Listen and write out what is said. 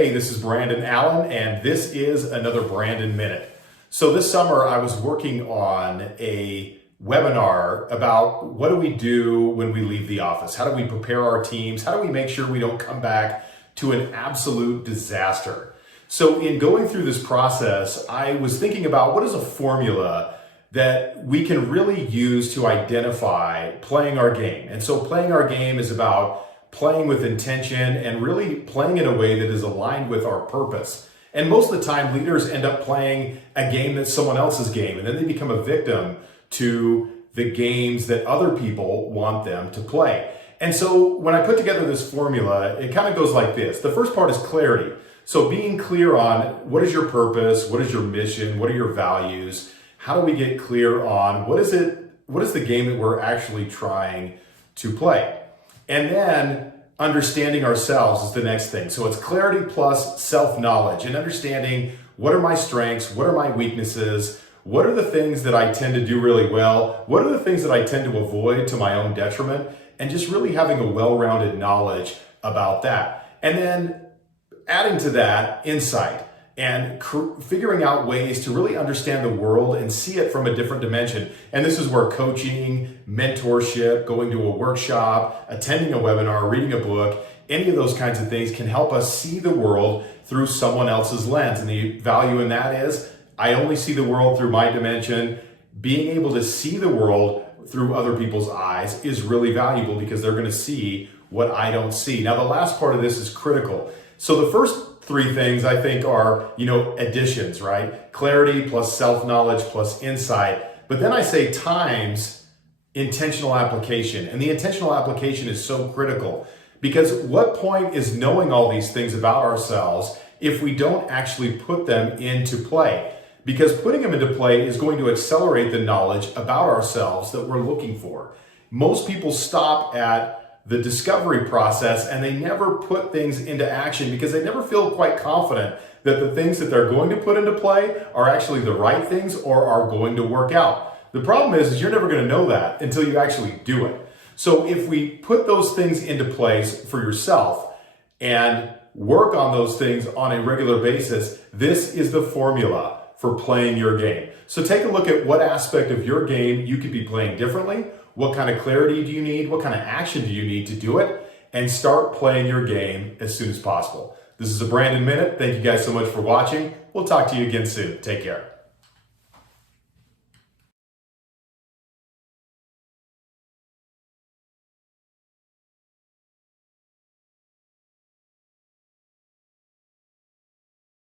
Hey, this is Brandon Allen, and this is another Brandon Minute. So this summer, I was working on a webinar about what do we do when we leave the office? How do we prepare our teams? How do we make sure we don't come back to an absolute disaster? So in going through this process, I was thinking about what is a formula that we can really use to identify playing our game. And so playing our game is about playing with intention and really playing in a way that is aligned with our purpose. And most of the time, leaders end up playing a game that's someone else's game, and then they become a victim to the games that other people want them to play. And so when I put together this formula, it kind of goes like this. The first part is clarity. So being clear on what is your purpose, what is your mission, what are your values, how do we get clear on what is the game that we're actually trying to play? And then understanding ourselves is the next thing. So it's clarity plus self-knowledge and understanding what are my strengths, what are my weaknesses, what are the things that I tend to do really well, what are the things that I tend to avoid to my own detriment, and just really having a well-rounded knowledge about that. And then adding to that insight and figuring out ways to really understand the world and see it from a different dimension. And this is where coaching, mentorship, going to a workshop, attending a webinar, reading a book, any of those kinds of things can help us see the world through someone else's lens. And the value in that is I only see the world through my dimension. Being able to see the world through other people's eyes is really valuable because they're going to see what I don't see. Now, the last part of this is critical. So the first three things I think are, additions, right? Clarity plus self-knowledge plus insight. But then I say times intentional application. And the intentional application is so critical because what point is knowing all these things about ourselves if we don't actually put them into play? Because putting them into play is going to accelerate the knowledge about ourselves that we're looking for. Most people stop at the discovery process and they never put things into action because they never feel quite confident that the things that they're going to put into play are actually the right things or are going to work out. The problem is you're never going to know that until you actually do it. So if we put those things into place for yourself and work on those things on a regular basis, this is the formula for playing your game. So take a look at what aspect of your game you could be playing differently. What kind of clarity do you need? What kind of action do you need to do it? And start playing your game as soon as possible. This is a Brandon Minute. Thank you guys so much for watching. We'll talk to you again soon. Take care.